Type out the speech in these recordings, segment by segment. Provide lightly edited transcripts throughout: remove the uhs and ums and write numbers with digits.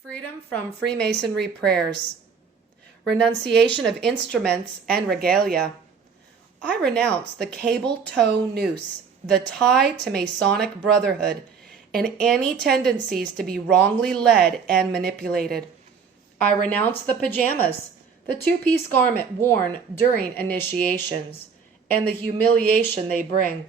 Freedom from Freemasonry Prayers. Renunciation of instruments and regalia. I renounce the cable tow noose, the tie to Masonic brotherhood, and any tendencies to be wrongly led and manipulated. I renounce the pajamas, the two-piece garment worn during initiations, and the humiliation they bring.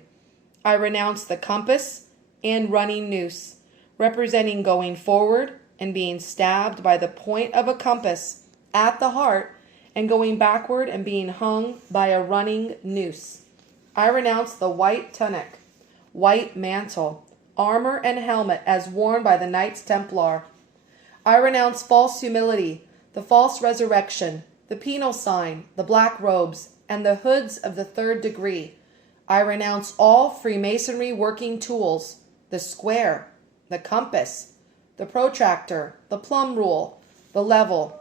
I renounce the compass and running noose, representing going forward and being stabbed by the point of a compass at the heart, and going backward and being hung by a running noose. I renounce the white tunic, white mantle, armor, and helmet as worn by the Knights Templar. I renounce false humility, the false resurrection, the penal sign, the black robes, and the hoods of the third degree. I renounce all Freemasonry working tools, the square, the compass, the protractor, the plumb rule, the level,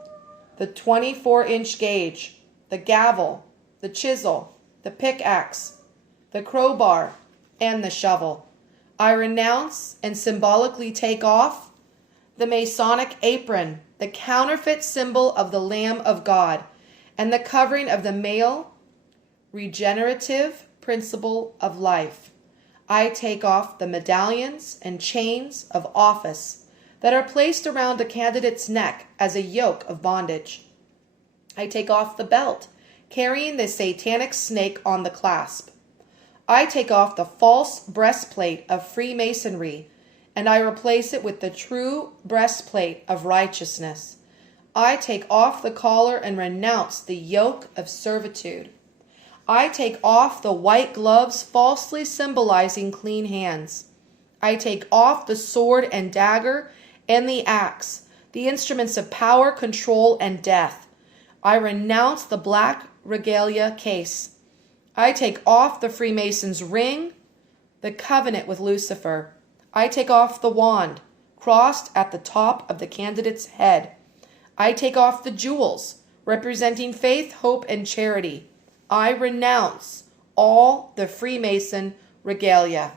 the 24-inch gauge, the gavel, the chisel, the pickaxe, the crowbar, and the shovel. I renounce and symbolically take off the Masonic apron, the counterfeit symbol of the Lamb of God, and the covering of the male regenerative principle of life. I take off the medallions and chains of office that are placed around a candidate's neck as a yoke of bondage. I take off the belt, carrying the satanic snake on the clasp. I take off the false breastplate of Freemasonry, and I replace it with the true breastplate of righteousness. I take off the collar and renounce the yoke of servitude. I take off the white gloves falsely symbolizing clean hands. I take off the sword and dagger and the axe, the instruments of power, control, and death. I renounce the black regalia case. I take off the Freemason's ring, the covenant with Lucifer. I take off the wand, crossed at the top of the candidate's head. I take off the jewels, representing faith, hope, and charity. I renounce all the Freemason regalia.